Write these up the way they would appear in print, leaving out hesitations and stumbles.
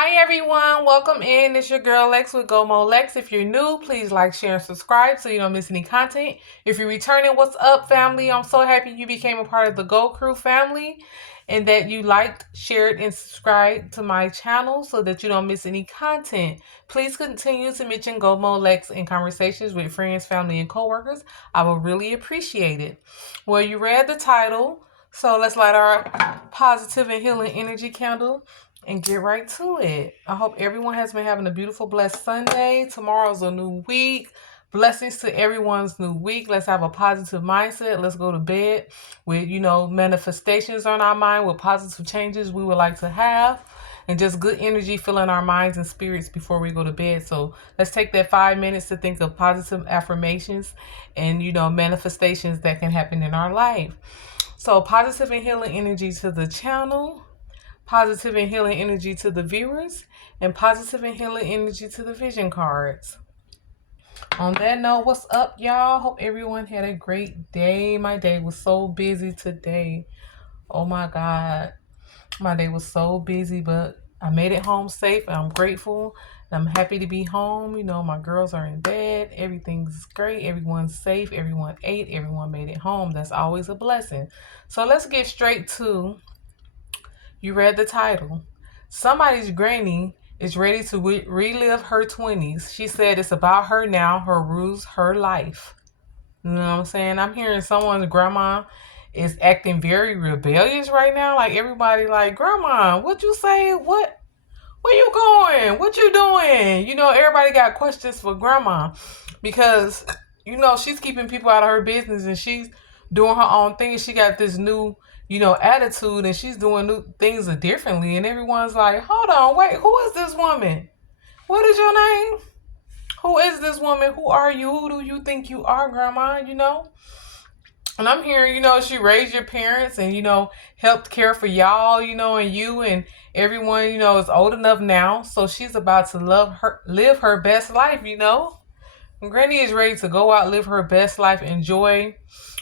Hi everyone, welcome in. It's your girl Lex with GoMo Lex. If you're new, please like, share, and subscribe so you don't miss any content. If you're returning, what's up, family? I'm so happy you became a part of the Go Crew family and that you liked, shared, and subscribed to my channel so that you don't miss any content. Please continue to mention GoMo Lex in conversations with friends, family, and coworkers. I will really appreciate it. Well, you read the title, so let's light our positive and healing energy candle and get right to it. I hope everyone has been having a beautiful, blessed Sunday. Tomorrow's a new week. Blessings to everyone's new week. Let's have a positive mindset. Let's go to bed with, manifestations on our mind, with positive changes we would like to have, and just good energy filling our minds and spirits before we go to bed. So let's take that 5 minutes to think of positive affirmations and, manifestations that can happen in our life. So positive and healing energy to the channel, positive and healing energy to the viewers, and positive and healing energy to the vision cards. On that note, what's up, y'all? Hope everyone had a great day. My day was so busy today. Oh my God. My day was so busy, but I made it home safe, and I'm grateful. I'm happy to be home. My girls are in bed. Everything's great. Everyone's safe. Everyone ate. Everyone made it home. That's always a blessing. So let's get straight to, you read the title. Somebody's granny is ready to relive her 20s. She said it's about her now, her rules, her life. You know what I'm saying? I'm hearing someone's grandma is acting very rebellious right now. Like everybody like, Grandma, what you say? Where you going? What you doing? Everybody got questions for grandma because, she's keeping people out of her business and she's doing her own thing. She got this new, attitude, and she's doing new things differently. And everyone's like, hold on, wait, who is this woman? What is your name? Who is this woman? Who are you? Who do you think you are, grandma? And I'm hearing, she raised your parents and, helped care for y'all, and you and everyone, is old enough now. So she's about to live her best life, And Granny is ready to go out, live her best life, enjoy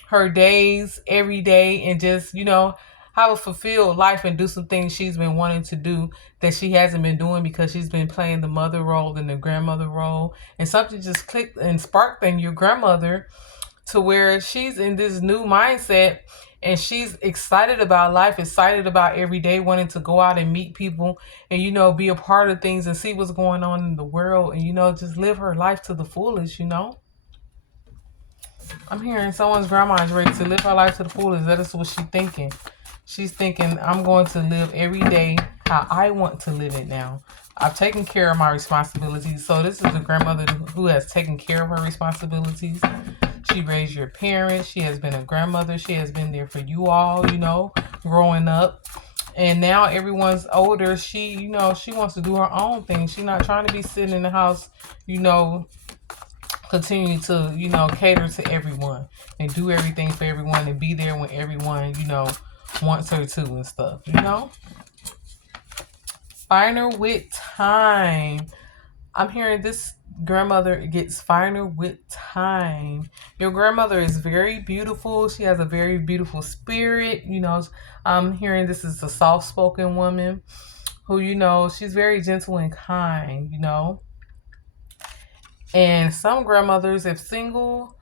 her days every day, and just, have a fulfilled life and do some things she's been wanting to do that she hasn't been doing because she's been playing the mother role and the grandmother role. And something just clicked and sparked in your grandmother to where she's in this new mindset and she's excited about life, excited about every day, wanting to go out and meet people and, be a part of things and see what's going on in the world and, just live her life to the fullest. I'm hearing someone's grandma is ready to live her life to the fullest. That is what she's thinking. She's thinking, I'm going to live every day how I want to live it now. I've taken care of my responsibilities. So this is a grandmother who has taken care of her responsibilities. She raised your parents. She has been a grandmother. She has been there for you all, growing up. And now everyone's older. She wants to do her own thing. She's not trying to be sitting in the house, continue to, cater to everyone and do everything for everyone and be there when everyone, wants her to and stuff, Finer with time. I'm hearing this grandmother gets finer with time. Your grandmother is very beautiful. She has a very beautiful spirit. I'm hearing this is a soft-spoken woman who, she's very gentle and kind, And some grandmothers, if single,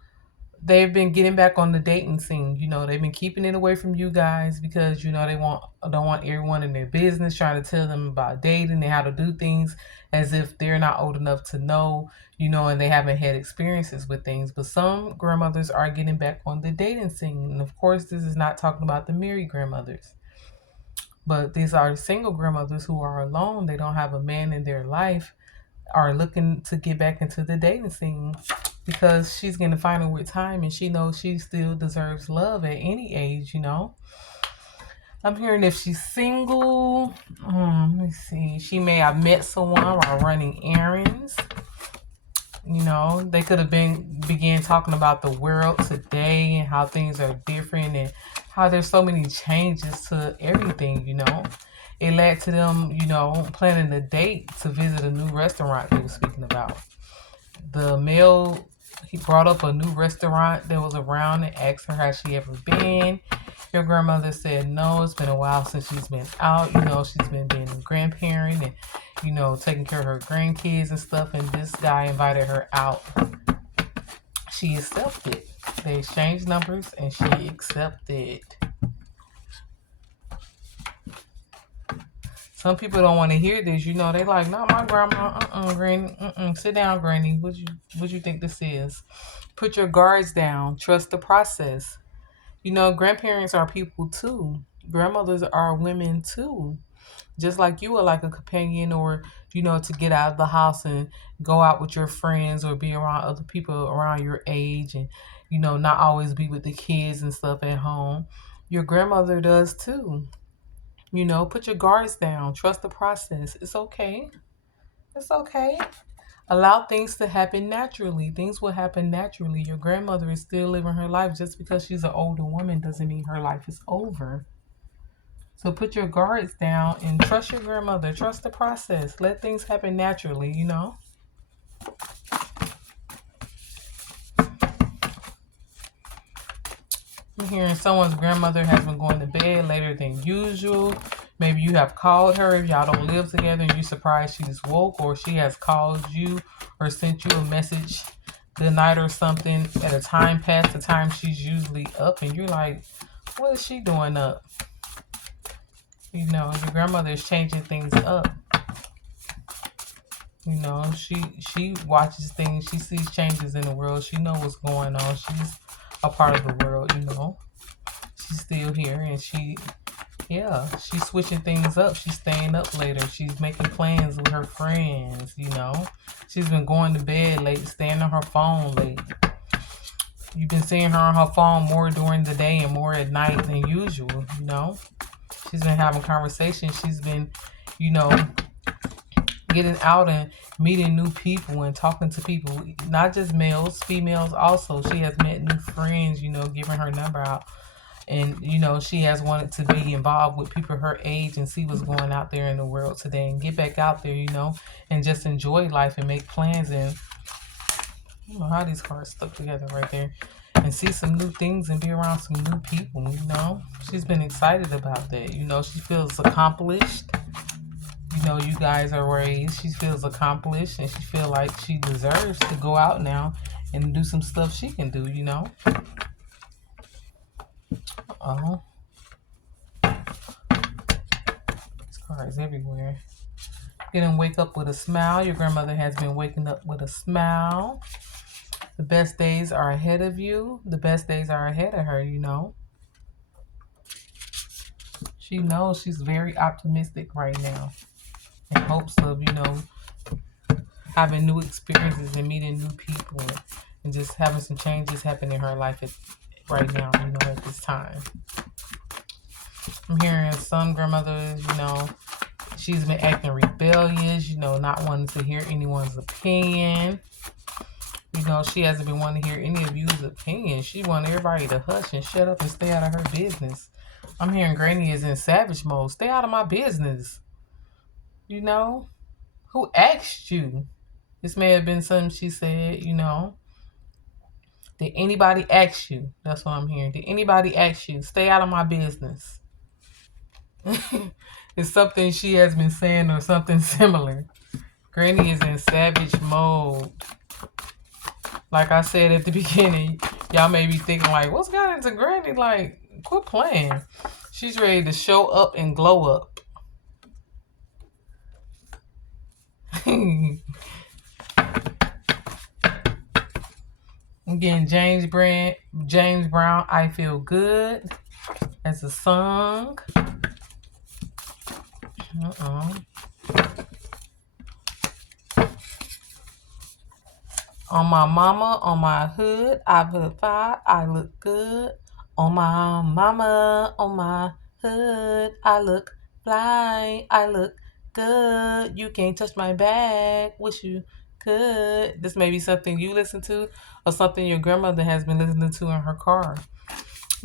they've been getting back on the dating scene. They've been keeping it away from you guys because, they don't want everyone in their business trying to tell them about dating and how to do things as if they're not old enough to know, and they haven't had experiences with things. But some grandmothers are getting back on the dating scene. And of course, this is not talking about the married grandmothers. But these are single grandmothers who are alone. They don't have a man in their life, are looking to get back into the dating scene because she's going to find her with time and she knows she still deserves love at any age, I'm hearing if she's single, let me see, she may have met someone while running errands. They could have began talking about the world today and how things are different and how there's so many changes to everything, It led to them, planning a date to visit a new restaurant they were speaking about. The male, he brought up a new restaurant that was around and asked her has she ever been. Your grandmother said no, it's been a while since she's been out. She's been being a grandparent and, you know, taking care of her grandkids and stuff. And this guy invited her out. She accepted. They exchanged numbers and she accepted. Some people don't want to hear this. You know, they like, not my grandma. Granny. Sit down, Granny. What you think this is? Put your guards down. Trust the process. You know, grandparents are people too. Grandmothers are women too. Just like you are like a companion, or, you know, to get out of the house and go out with your friends or be around other people around your age and, you know, not always be with the kids and stuff at home. Your grandmother does too. You know, put your guards down. Trust the process. It's okay. It's okay. Allow things to happen naturally. Things will happen naturally. Your grandmother is still living her life. Just because she's an older woman doesn't mean her life is over. So put your guards down and trust your grandmother. Trust the process. Let things happen naturally, you know. I'm hearing someone's grandmother has been going to bed later than usual. Maybe you have called her if y'all don't live together and you're surprised she's woke, or she has called you or sent you a message good night or something at a time past the time she's usually up, and you're like, what is she doing up? You know, your grandmother is changing things up. You know, she watches things. She sees changes in the world. She knows what's going on. She's a part of the world, you know. She's still here, and she's switching things up. She's staying up later. She's making plans with her friends, you know. She's been going to bed late, staying on her phone late. You've been seeing her on her phone more during the day and more at night than usual, you know. She's been having conversations. She's been, you know, getting out and meeting new people and talking to people, not just males, females also. She has met new friends, you know, giving her number out. And, you know, she has wanted to be involved with people her age and see what's going out there in the world today and get back out there, you know, and just enjoy life and make plans. And I don't know how these cards stuck together right there. And see some new things and be around some new people, you know. She's been excited about that. You know, she feels accomplished. You know, you guys are raised. She feels accomplished and she feels like she deserves to go out now and do some stuff she can do, you know. Uh-oh. These cards everywhere. Getting wake up with a smile. Your grandmother has been waking up with a smile. The best days are ahead of you. The best days are ahead of her, you know. She knows she's very optimistic right now. In hopes of, you know, having new experiences and meeting new people and just having some changes happen in her life right now, you know, at this time. I'm hearing some grandmothers, you know, she's been acting rebellious, you know, not wanting to hear anyone's opinion. You know, she hasn't been wanting to hear any of you's opinion. She wants everybody to hush and shut up and stay out of her business. I'm hearing Granny is in savage mode. Stay out of my business. You know? Who asked you? This may have been something she said, you know. Did anybody ask you? That's what I'm hearing. Did anybody ask you? Stay out of my business. It's something she has been saying or something similar. Granny is in savage mode. Like I said at the beginning, y'all may be thinking like, what's got into Granny? Like, quit playing. She's ready to show up and glow up. Again, James Brown, I Feel Good. As a song. On my mama, on my hood, I put fire, I look good. On my mama, on my hood, I look fly, I look good. You can't touch my bag, wish you could. This may be something you listen to or something your grandmother has been listening to in her car.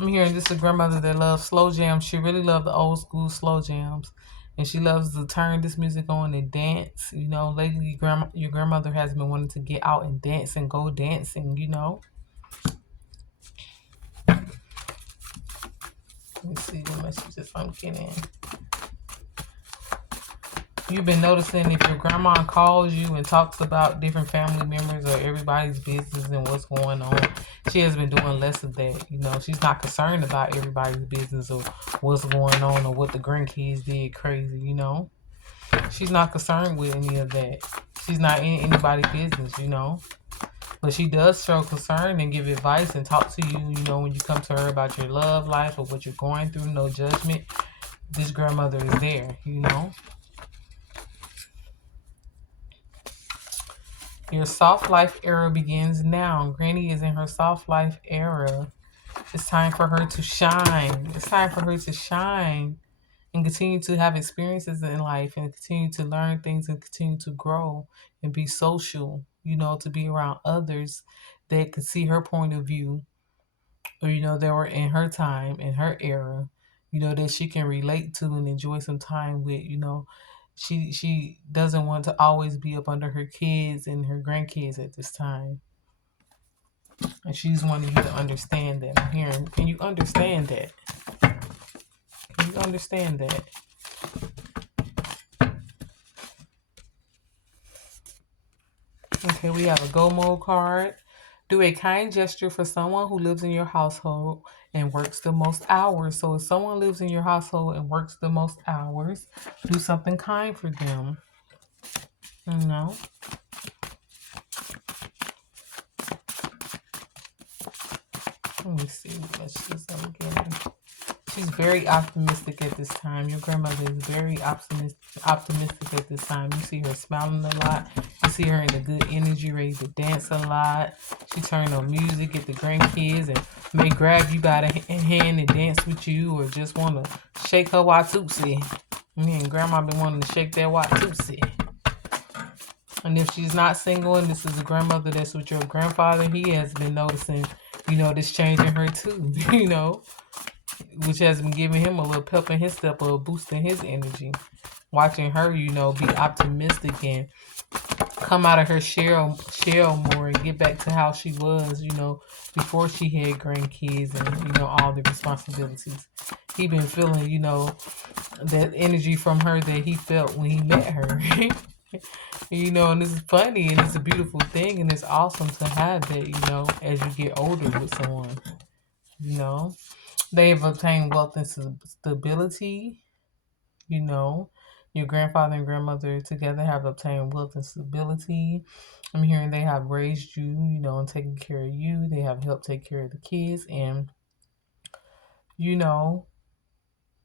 I'm hearing this is a grandmother that loves slow jams. She really loves the old school slow jams. And she loves to turn this music on and dance. You know, lately your grandmother has been wanting to get out and dance and go dancing, you know. Let me see what messages I'm getting. You've been noticing if your grandma calls you and talks about different family members or everybody's business and what's going on, she has been doing less of that. You know, she's not concerned about everybody's business or what's going on or what the grandkids did crazy, you know. She's not concerned with any of that. She's not in anybody's business, you know. But she does show concern and give advice and talk to you, you know, when you come to her about your love life or what you're going through, no judgment. This grandmother is there, you know. Your soft life era begins now. Granny is in her soft life era. It's time for her to shine. It's time for her to shine and continue to have experiences in life and continue to learn things and continue to grow and be social, you know, to be around others that could see her point of view or, you know, that were in her time, in her era, you know, that she can relate to and enjoy some time with, you know. She doesn't want to always be up under her kids and her grandkids at this time. And she's wanting you to understand that. I'm hearing, can you understand that? Can you understand that? Okay, we have a go mode card. Do a kind gesture for someone who lives in your household and works the most hours. So if someone lives in your household and works the most hours, do something kind for them. You know? Let me see what I'm getting. She's very optimistic at this time. Your grandmother is very optimistic at this time. You see her smiling a lot. You see her in a good energy, ready to dance a lot. She turned on music, get the grandkids, and may grab you by the hand and dance with you, or just want to shake her Watusi. Me and grandma been wanting to shake that Watusi. And if she's not single and this is a grandmother that's with your grandfather, he has been noticing, you know, this change in her too, you know, which has been giving him a little pep in his step or boosting his energy. Watching her, you know, be optimistic and come out of her shell more and get back to how she was, you know, before she had grandkids and, you know, all the responsibilities. He been feeling, you know, that energy from her that he felt when he met her. You know, and this is funny and it's a beautiful thing and it's awesome to have that, you know, as you get older with someone. You know, they've obtained wealth and stability. You know, your grandfather and grandmother together have obtained wealth and stability. I'm hearing they have raised you, you know, and taken care of you. They have helped take care of the kids, and you know,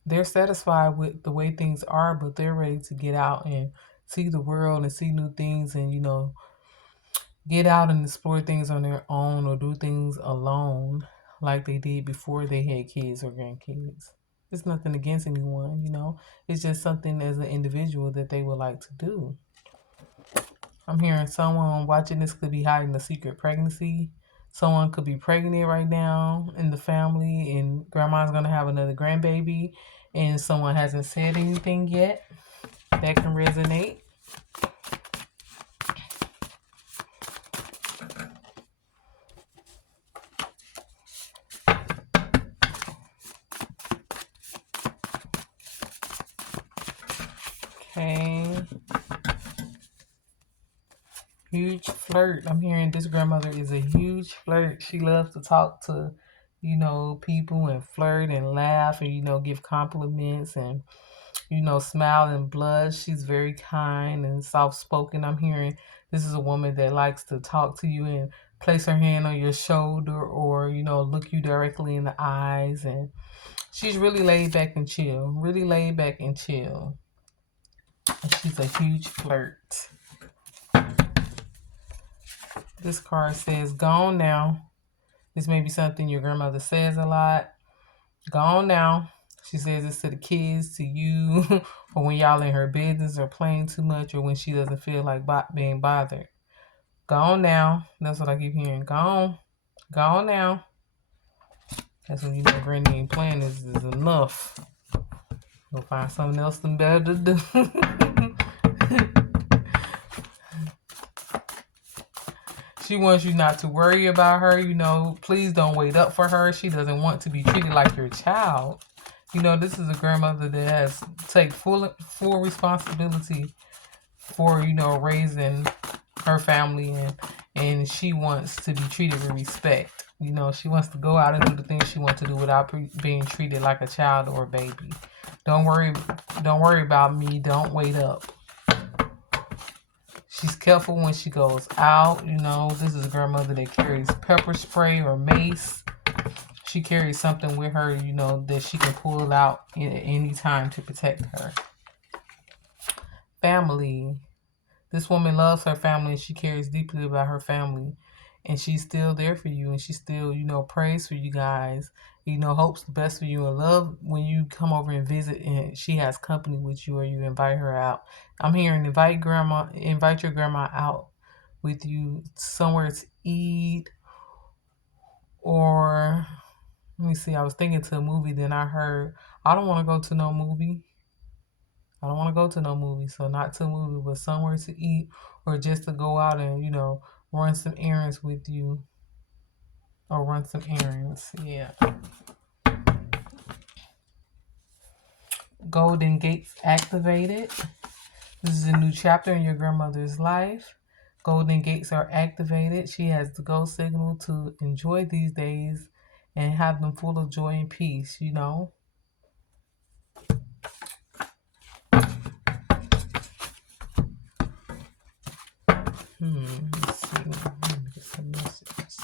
they're satisfied with the way things are, but they're ready to get out and see the world and see new things and, you know, get out and explore things on their own or do things alone like they did before they had kids or grandkids. It's nothing against anyone, you know. It's just something as an individual that they would like to do. I'm hearing someone watching this could be hiding a secret pregnancy. Someone could be pregnant right now in the family, and grandma's going to have another grandbaby, and someone hasn't said anything yet. That can resonate. Okay. Huge flirt. I'm hearing this grandmother is a huge flirt. She loves to talk to, you know, people and flirt and laugh and, you know, give compliments and, you know, smile and blush. She's very kind and soft spoken. I'm hearing this is a woman that likes to talk to you and place her hand on your shoulder or, you know, look you directly in the eyes. And she's really laid back and chill. Really laid back and chill. And she's a huge flirt. This card says, gone now. This may be something your grandmother says a lot. Gone now. She says this to the kids, to you, or when y'all in her business or playing too much, or when she doesn't feel like being bothered. Gone now. That's what I keep hearing. Gone. Gone now. That's when you know Granny ain't playing. This is enough. Go find something else better to do. She wants you not to worry about her, you know. Please don't wait up for her. She doesn't want to be treated like your child. You know, this is a grandmother that has take full responsibility for, you know, raising her family, and she wants to be treated with respect. You know, she wants to go out and do the things she wants to do without being treated like a child or a baby. Don't worry about me. Don't wait up. She's careful when she goes out. You know, this is a grandmother that carries pepper spray or mace. She carries something with her, you know, that she can pull out at any time to protect her. Family. This woman loves her family and she cares deeply about her family. And she's still there for you, and she still, you know, prays for you guys. You know, hopes the best for you and love when you come over and visit and she has company with you or you invite her out. I'm hearing invite your grandma out with you somewhere to eat, or let me see, I was thinking to a movie, then I heard, I don't want to go to no movie. I don't want to go to no movie. So not to a movie, but somewhere to eat or just to go out and, you know, run some errands with you. Or run some errands. Yeah. Golden Gates activated. This is a new chapter in your grandmother's life. Golden Gates are activated. She has the go signal to enjoy these days and have them full of joy and peace, you know. Let's see. Let me get some messages.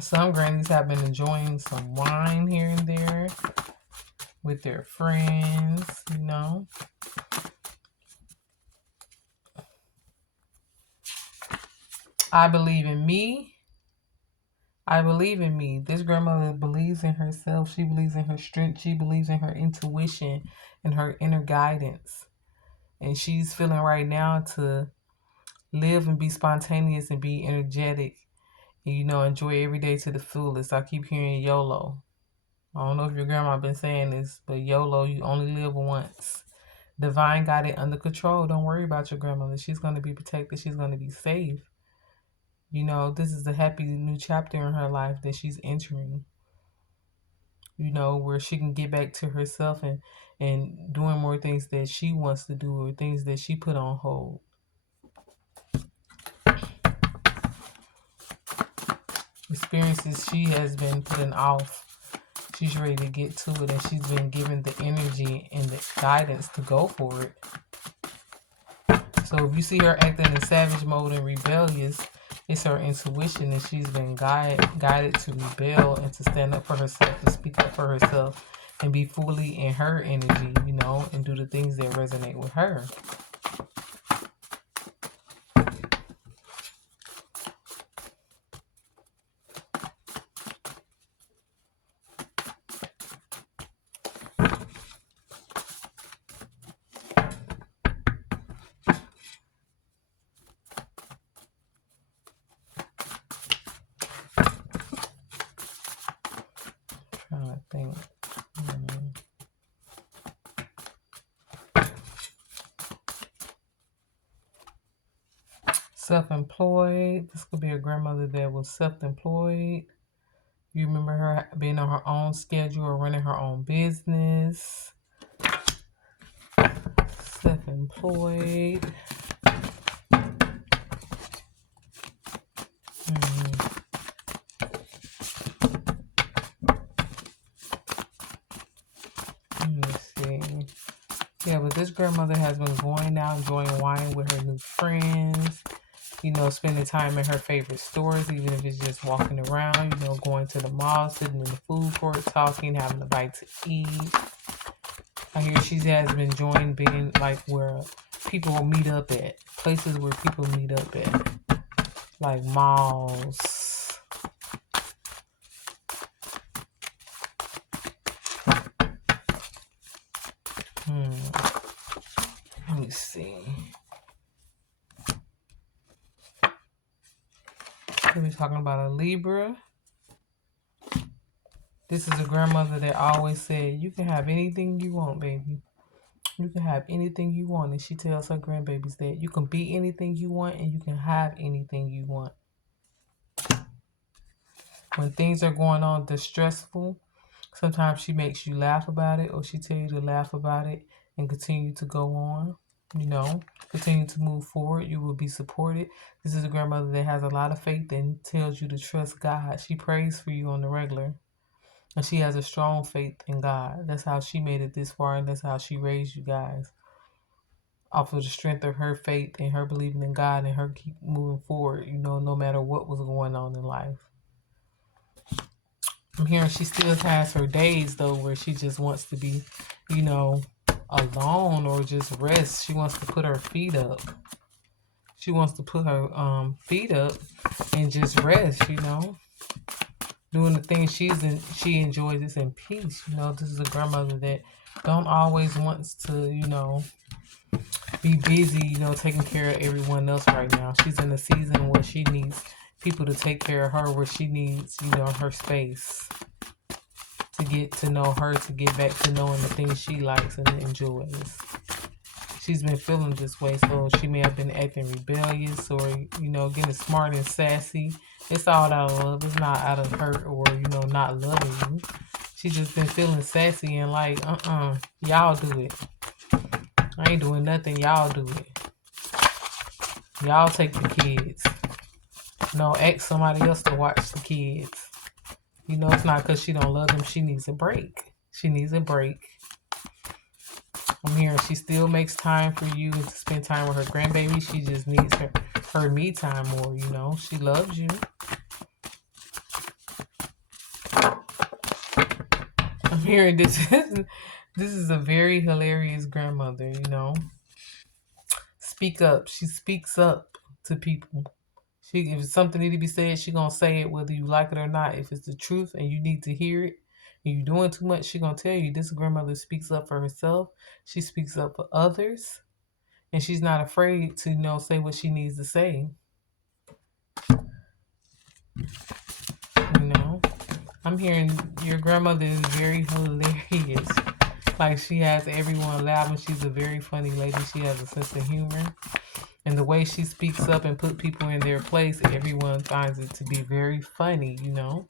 Some grannies have been enjoying some wine here and there with their friends, you know. I believe in me. I believe in me. This grandmother believes in herself. She believes in her strength. She believes in her intuition and her inner guidance. And she's feeling right now to live and be spontaneous and be energetic and, you know, enjoy every day to the fullest. I keep hearing YOLO. I don't know if your grandma been saying this, but YOLO, you only live once. Divine got it under control. Don't worry about your grandmother. She's going to be protected. She's going to be safe. You know, this is a happy new chapter in her life that she's entering. You know, where she can get back to herself and doing more things that she wants to do or things that she put on hold. Experiences she has been putting off. She's ready to get to it, and she's been given the energy and the guidance to go for it. So if you see her acting in savage mode and rebellious, it's her intuition, and she's been guided to rebel and to stand up for herself, to speak up for herself, and be fully in her energy, you know, and do the things that resonate with her. I think. Self-employed. This could be a grandmother that was self-employed. You remember her being on her own schedule or running her own business. Self-employed. Let's see. Yeah, but this grandmother has been going out, enjoying wine with her new friends. You know, spending time in her favorite stores, even if it's just walking around, you know, going to the mall, sitting in the food court, talking, having a bite to eat. I hear she has been enjoying being like where people will meet up at, places where people meet up at, like malls. Let me see. We're talking about a Libra. This is a grandmother that always said, you can have anything you want, baby. You can have anything you want. And she tells her grandbabies that you can be anything you want and you can have anything you want. When things are going on that's stressful, sometimes she makes you laugh about it, or she tell you to laugh about it and continue to go on. You know, continue to move forward. You will be supported. This is a grandmother that has a lot of faith and tells you to trust God. She prays for you on the regular. And she has a strong faith in God. That's how she made it this far, and that's how she raised you guys. Off of the strength of her faith and her believing in God and her keep moving forward, you know, no matter what was going on in life. I'm hearing she still has her days though where she just wants to be, you know, alone or just rest. She wants to put her feet up. She wants to put her feet up and just rest, you know. Doing the things she enjoys this in peace. You know, this is a grandmother that don't always wants to, you know, be busy, you know, taking care of everyone else right now. She's in a season where she needs people to take care of her, where she needs, you know, her space to get to know her, to get back to knowing the things she likes and enjoys. She's been feeling this way, so she may have been acting rebellious or, you know, getting smart and sassy. It's all out of love. It's not out of hurt or, you know, not loving you. She's just been feeling sassy and like, y'all do it. I ain't doing nothing. Y'all do it. Y'all take the kids. No, ask somebody else to watch the kids. You know, it's not because she don't love them. She needs a break. She needs a break. I'm hearing she still makes time for you to spend time with her grandbaby. She just needs her me time more, you know. She loves you. I'm hearing this. This is a very hilarious grandmother, you know. Speak up. She speaks up to people. If something need to be said, she gonna say it whether you like it or not. If it's the truth and you need to hear it, and you're doing too much, she gonna tell you. This grandmother speaks up for herself. She speaks up for others, and she's not afraid to, you know, say what she needs to say. You know, I'm hearing your grandmother is very hilarious. Like she has everyone laughing. She's a very funny lady. She has a sense of humor. And the way she speaks up and put people in their place, everyone finds it to be very funny, you know.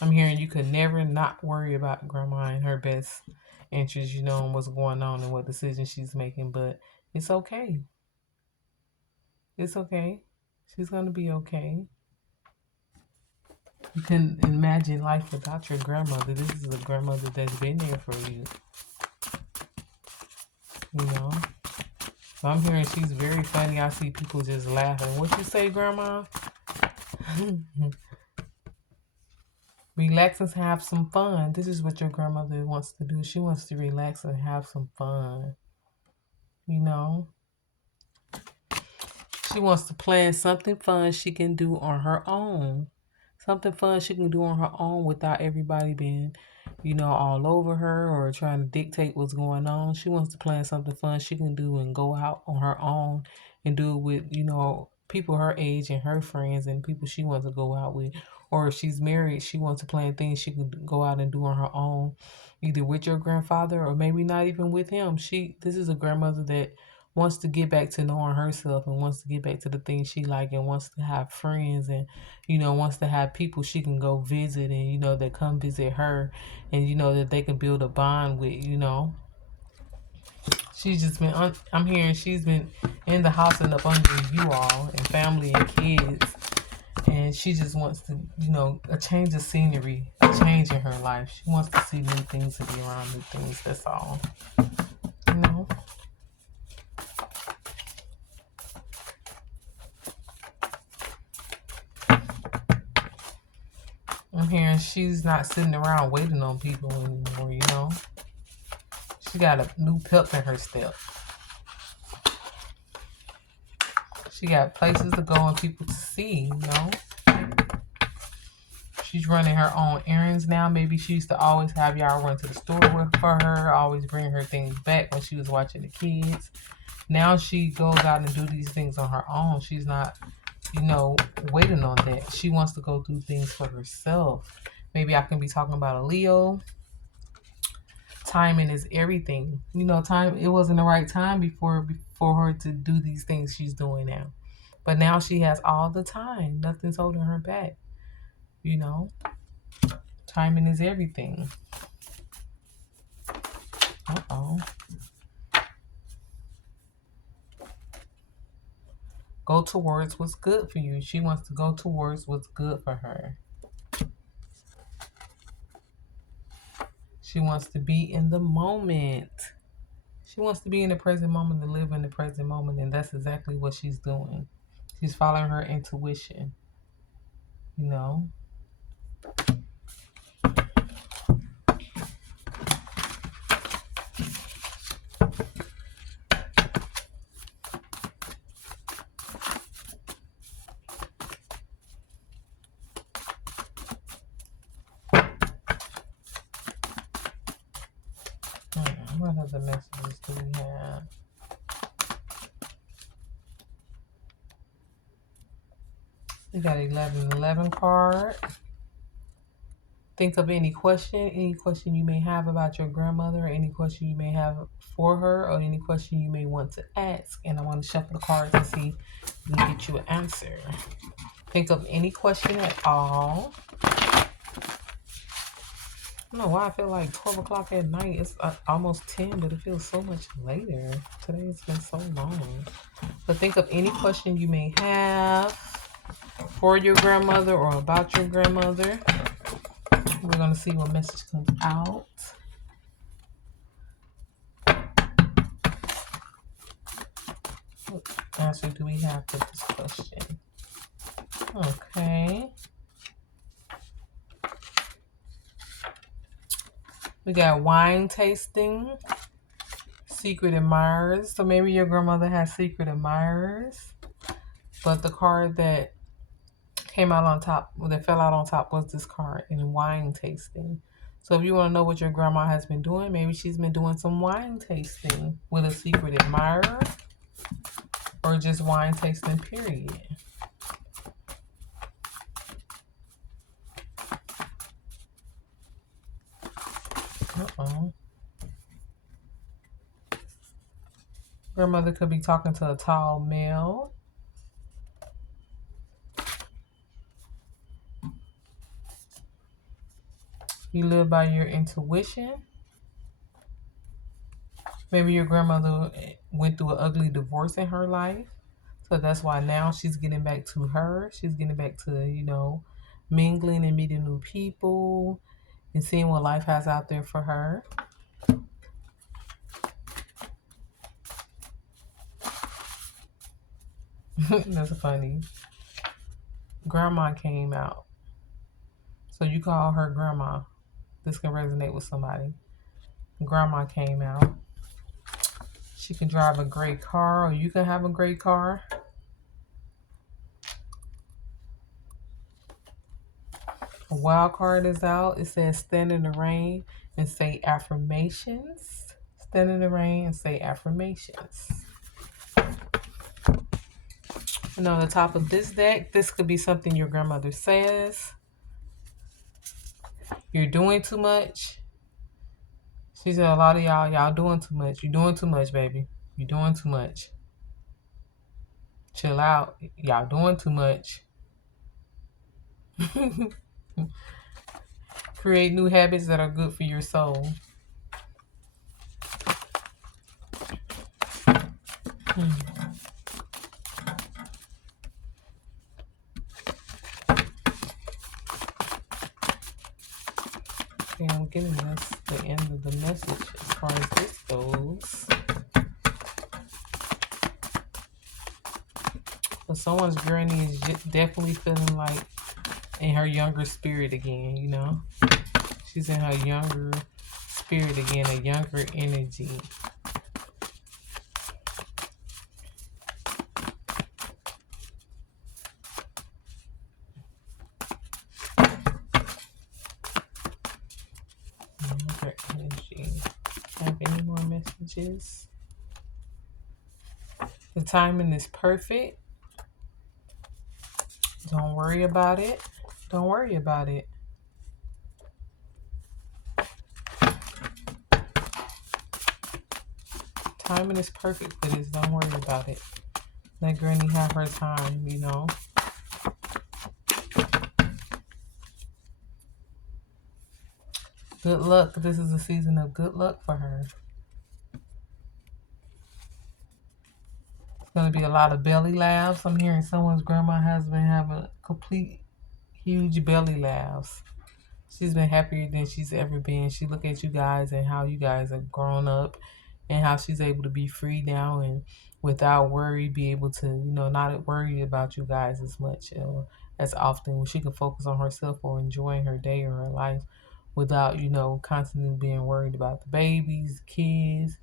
I'm hearing you could never not worry about grandma and her best interest, you know, and what's going on and what decisions she's making, but it's okay. It's okay. She's gonna be okay. You can imagine life without your grandmother. This is a grandmother that's been there for you. You know? So I'm hearing she's very funny. I see people just laughing. What you say, grandma? Relax and have some fun. This is what your grandmother wants to do. She wants to relax and have some fun. You know? She wants to plan something fun she can do on her own. Something fun she can do on her own without everybody being, you know, all over her or trying to dictate what's going on. She wants to plan something fun she can do and go out on her own and do it with, you know, people her age and her friends and people she wants to go out with. Or if she's married, she wants to plan things she can go out and do on her own, either with your grandfather or maybe not even with him. This is a grandmother that wants to get back to knowing herself and wants to get back to the things she like and wants to have friends and, you know, wants to have people she can go visit and, you know, that come visit her and, you know, that they can build a bond with, you know. She's just been, I'm hearing she's been in the house and up under you all and family and kids. And she just wants to, you know, a change of scenery, a change in her life. She wants to see new things and be around new things. That's all. You know? I'm hearing she's not sitting around waiting on people anymore, you know? She got a new pep in her step. She got places to go and people to see, you know? She's running her own errands now. Maybe she used to always have y'all run to the store for her, always bring her things back when she was watching the kids. Now she goes out and do these things on her own. She's not, you know, waiting on that. She wants to go do things for herself. Maybe I can be talking about a Leo. Timing is everything. You know, it wasn't the right time before her to do these things she's doing now. But now she has all the time. Nothing's holding her back. You know, timing is everything. Uh-oh. Go towards what's good for you. She wants to go towards what's good for her. She wants to be in the moment. She wants to be in the present moment, to live in the present moment, and that's exactly what she's doing. She's following her intuition. You know? What other messages do we have? We got 11 card. Think of any question you may have about your grandmother, or any question you may have for her, or any question you may want to ask. And I want to shuffle the cards and see if we can get you an answer. Think of any question at all. I don't know why I feel like 12 o'clock at night. It's almost 10, but it feels so much later. Today has been so long. But think of any question you may have for your grandmother or about your grandmother. We're going to see what message comes out. What answer do we have for this question? Okay. We got wine tasting, secret admirers. So maybe your grandmother has secret admirers. But the card that came out on top, that fell out on top, was this card in wine tasting. So if you want to know what your grandma has been doing, maybe she's been doing some wine tasting with a secret admirer, or just wine tasting, period. Uh-oh. Grandmother could be talking to a tall male. You live by your intuition. Maybe your grandmother went through an ugly divorce in her life. So that's why now she's getting back to her. She's getting back to, you know, mingling and meeting new people and seeing what life has out there for her. That's funny. Grandma came out. So you call her grandma. This can resonate with somebody. Grandma came out. She can drive a great car, or you can have a great car. A wild card is out. It says stand in the rain and say affirmations. Stand in the rain and say affirmations. And on the top of this deck, this could be something your grandmother says. You're doing too much. She said a lot of y'all doing too much. You're doing too much, baby. You're doing too much. Chill out. Y'all doing too much. Create new habits that are good for your soul. Okay, I'm getting this the end of the message as far as this goes. But someone's granny is definitely feeling like in her younger spirit again, you know? She's in her younger spirit again, a younger energy. Younger energy. Have any more messages? The timing is perfect. Don't worry about it. Don't worry about it. Timing is perfect for this. Don't worry about it. Let Granny have her time, you know. Good luck. This is a season of good luck for her. It's going to be a lot of belly laughs. I'm hearing someone's grandma has been having complete huge belly laughs. She's been happier than she's ever been. She look at you guys and how you guys have grown up and how she's able to be free now and without worry be able to, not worry about you guys as much as often when she can focus on herself or enjoying her day or her life without, constantly being worried about the babies, the kids,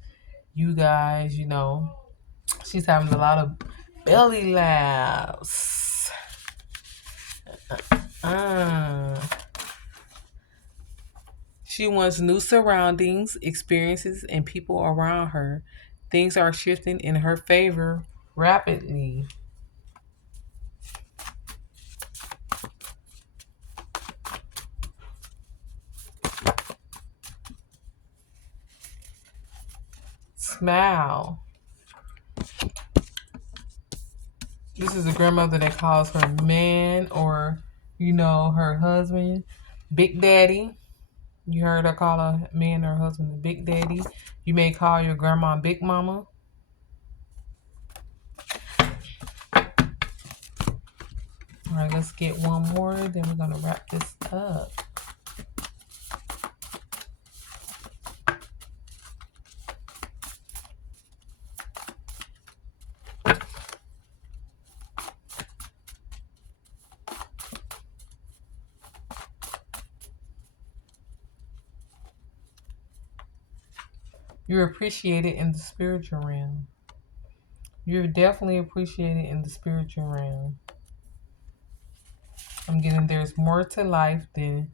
you guys, She's having a lot of belly laughs. Uh. She wants new surroundings, experiences, and people around her. Things are shifting in her favor rapidly. Smile. This is a grandmother that calls her man or, her husband Big Daddy. You heard her call her man or husband Big Daddy. You may call your grandma Big Mama. All right, let's get one more. Then we're going to wrap this up. You're appreciated in the spiritual realm. You're definitely appreciated in the spiritual realm. I'm getting there's more to life than,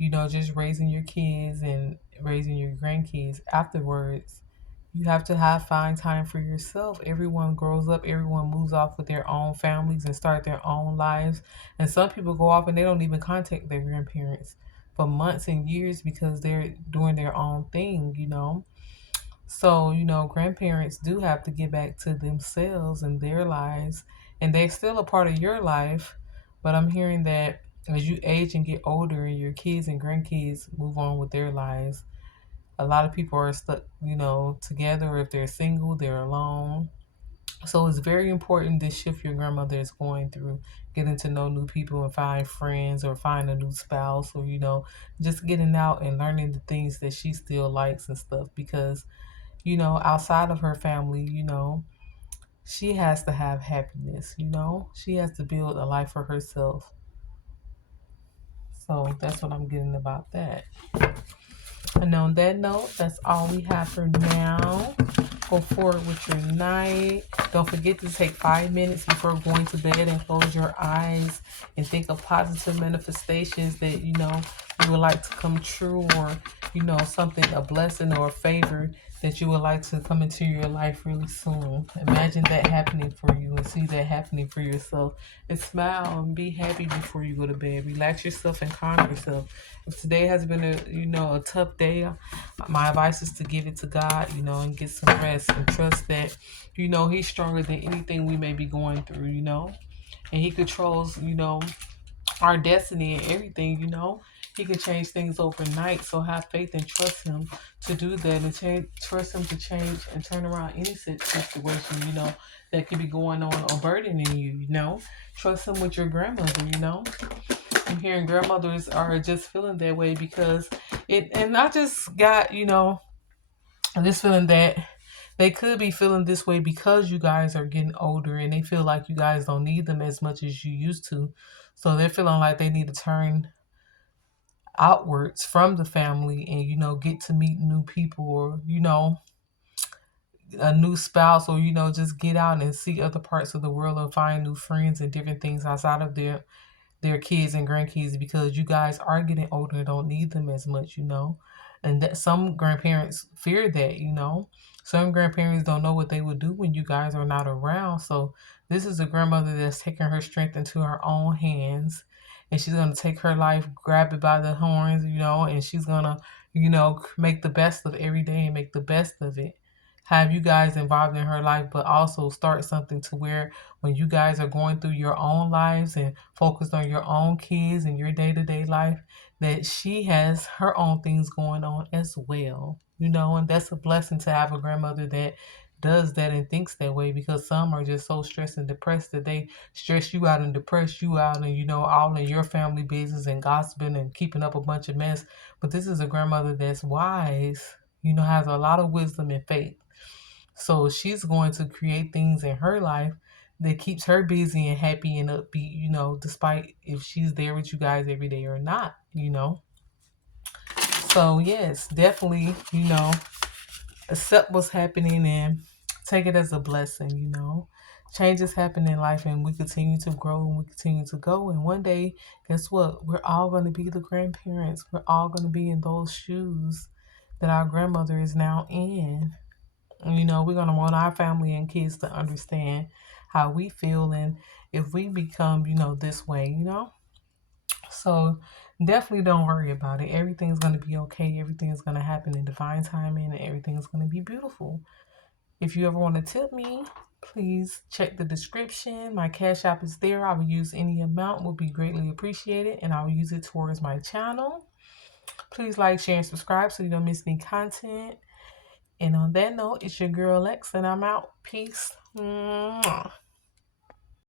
just raising your kids and raising your grandkids. Afterwards, you have to find time for yourself. Everyone grows up, everyone moves off with their own families and start their own lives. And some people go off and they don't even contact their grandparents for months and years because they're doing their own thing. So, grandparents do have to get back to themselves and their lives, and they're still a part of your life. But I'm hearing that as you age and get older and your kids and grandkids move on with their lives, a lot of people are stuck, together. If they're single, they're alone. So it's very important this shift your grandmother is going through, getting to know new people and find friends or find a new spouse or, just getting out and learning the things that she still likes and stuff because outside of her family, she has to have happiness, she has to build a life for herself. So that's what I'm getting about that. And on that note, that's all we have for now. Go forward with your night. Don't forget to take 5 minutes before going to bed and close your eyes and think of positive manifestations that you would like to come true, or something, a blessing or a favor that you would like to come into your life really soon. Imagine that happening for you and see that happening for yourself. And smile and be happy before you go to bed. Relax yourself and calm yourself. If today has been a tough day, my advice is to give it to God, and get some rest and trust that, He's stronger than anything we may be going through, and He controls, our destiny and everything, He can change things overnight. So have faith and trust Him to do that and trust Him to change and turn around any situation, that could be going on or burdening you. Trust Him with your grandmother. I'm hearing grandmothers are just feeling that way because and I just got, this feeling that they could be feeling this way because you guys are getting older and they feel like you guys don't need them as much as you used to. So they're feeling like they need to turn outwards from the family and, get to meet new people or, a new spouse or, just get out and see other parts of the world or find new friends and different things outside of their kids and grandkids because you guys are getting older and don't need them as much. And that some grandparents fear that. Some grandparents don't know what they would do when you guys are not around. So this is a grandmother that's taking her strength into her own hands and she's going to take her life, grab it by the horns, and she's going to, make the best of every day and make the best of it. have you guys involved in her life, but also start something to where when you guys are going through your own lives and focused on your own kids and your day-to-day life, that she has her own things going on as well. And that's a blessing to have a grandmother that does that and thinks that way, because some are just so stressed and depressed that they stress you out and depress you out, and all in your family business and gossiping and keeping up a bunch of mess. But this is a grandmother that's wise, has a lot of wisdom and faith. So she's going to create things in her life that keeps her busy and happy and upbeat, despite if she's there with you guys every day or not. So yes, definitely, accept what's happening and take it as a blessing. Changes happen in life and we continue to grow and we continue to go. And one day, guess what? We're all going to be the grandparents. We're all going to be in those shoes that our grandmother is now in. We're going to want our family and kids to understand how we feel and if we become, this way. So definitely don't worry about it. Everything's going to be okay. Everything's going to happen in divine timing and everything's going to be beautiful. If you ever want to tip me, please check the description. My Cash App is there. I will use any amount, will be greatly appreciated, and I will use it towards my channel. Please like, share, and subscribe so you don't miss any content. And on that note, it's your girl Lex, and I'm out. Peace. Mwah.